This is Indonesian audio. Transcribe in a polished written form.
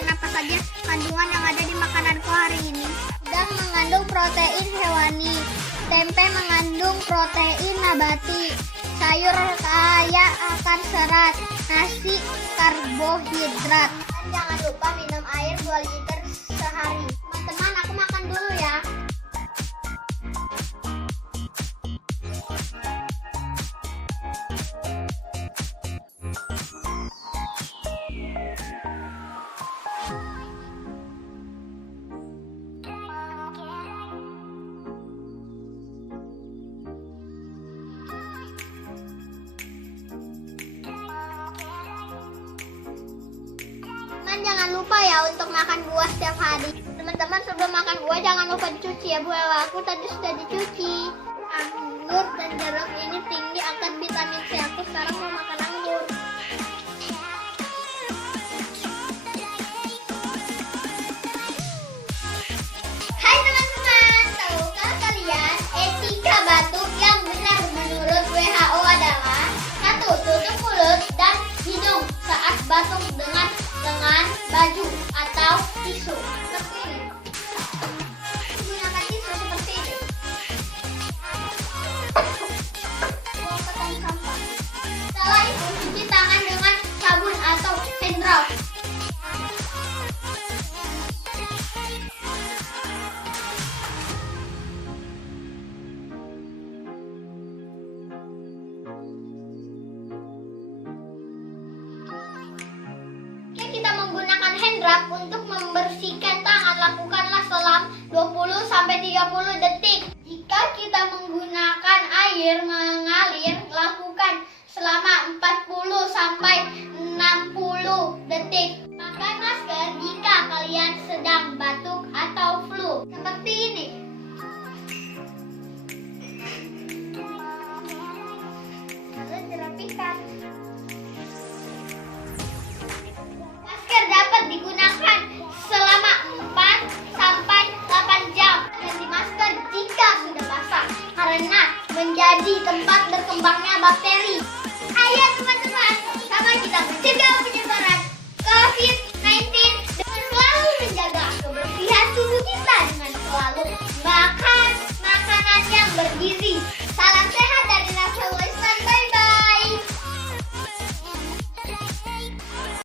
kalian apa saja kandungan yang ada di makananku hari ini. Udang mengandung protein hewani, tempe mengandung protein nabati, sayur kaya akan serat, nasi karbohidrat. Dan jangan lupa minum air 2 liter sehari. Teman-teman, aku makan dulu ya. Jangan lupa ya untuk makan buah setiap hari. Teman-teman, sebelum makan buah jangan lupa dicuci ya. Buah aku tadi sudah dicuci. Anggur dan jeruk ini tinggi akan vitamin C. Aku sekarang mau makan anggur. Hai teman-teman, tahukah kalian etika batuk yang benar menurut WHO adalah 1. Tutup mulut dan hidung saat batuk dengan baju atau tisu seperti ini. Gunakan tisu seperti ini. Buang ke tong sampah. Setelah itu cuci tangan dengan sabun atau hand rub. Kita menggunakan hand rub untuk membersihkan tangan. Lakukanlah selang 20-30 detik. Jika kita menggunakan air